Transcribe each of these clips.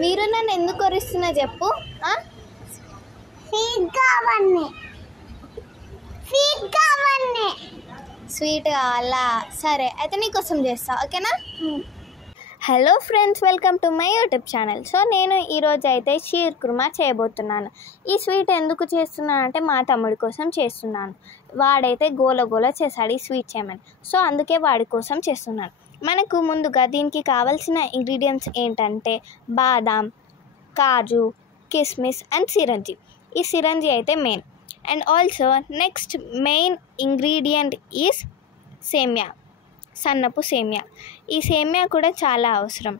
వీరు నన్ను ఎందుకు కొరిస్తున్నా చెప్పు. స్వీట్ కావాలా? సరే అయితే నీకోసం చేస్తా, ఓకేనా? Hello friends, welcome to my YouTube channel. So నేను ఈరోజు అయితే షీర్ కుర్మా చేయబోతున్నాను. ఈ స్వీట్ ఎందుకు చేస్తున్నాను అంటే మా తమ్ముడి కోసం చేస్తున్నాను. వాడైతే గోల చేశాడు ఈ స్వీట్ చేయమని, సో అందుకే వాడి కోసం చేస్తున్నాను. మనకు ముందుగా దీనికి కావాల్సిన ఇంగ్రీడియంట్స్ ఏంటంటే బాదాం, కాజు, కిస్మిస్ అండ్ సిరంజి. ఈ సిరంజి అయితే main. And also next main ingredient is సేమియా, సన్నపు సేమియా. ఈ సేమియా కూడా చాలా అవసరం.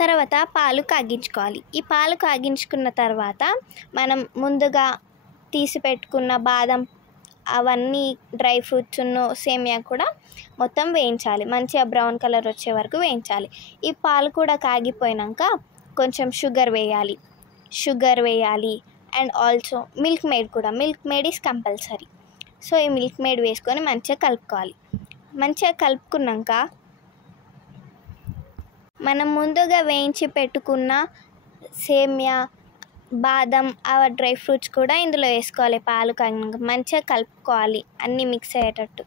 తర్వాత పాలు కాగించుకోవాలి. ఈ పాలు కాగించుకున్న తర్వాత మనం ముందుగా తీసి పెట్టుకున్న బాదం అవన్నీ డ్రై ఫ్రూట్స్ సేమియా కూడా మొత్తం వేయించాలి. మంచిగా బ్రౌన్ కలర్ వచ్చే వరకు వేయించాలి. ఈ పాలు కూడా కాగిపోయాక కొంచెం షుగర్ వేయాలి. And also milk made is compulsory. So ఈ మిల్క్ మేడ్ వేసుకొని మంచిగా కలుపుకోవాలి. మంచిగా కలుపుకున్నాక మనం ముందుగా వేయించి పెట్టుకున్న సేమియా, బాదం, ఆ డ్రై ఫ్రూట్స్ కూడా ఇందులో వేసుకోవాలి. పాలు కాగినాక మంచిగా కలుపుకోవాలి, అన్నీ మిక్స్ అయ్యేటట్టు.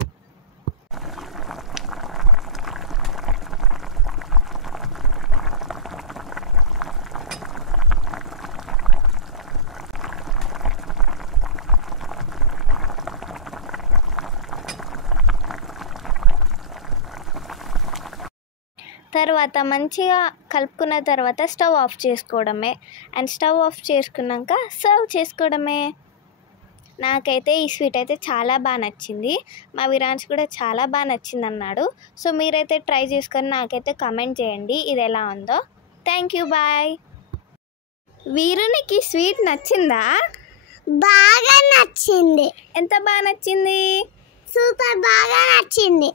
తర్వాత మంచిగా కలుపుకున్న తర్వాత స్టవ్ ఆఫ్ చేసుకోవడమే. అండ్ స్టవ్ ఆఫ్ చేసుకున్నాక సర్వ్ చేసుకోవడమే. నాకైతే ఈ స్వీట్ అయితే చాలా బాగా నచ్చింది. మా విరాన్స్ కూడా చాలా బాగా నచ్చింది అన్నాడు. సో మీరైతే ట్రై చేసుకొని నాకైతే కామెంట్ చేయండి ఇది ఎలా ఉందో. Thank you, bye. వీరునికి స్వీట్ నచ్చిందా? బాగా నచ్చింది. ఎంత బాగా నచ్చింది? సూపర్ బాగా నచ్చింది.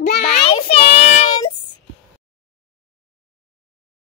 బాయ్.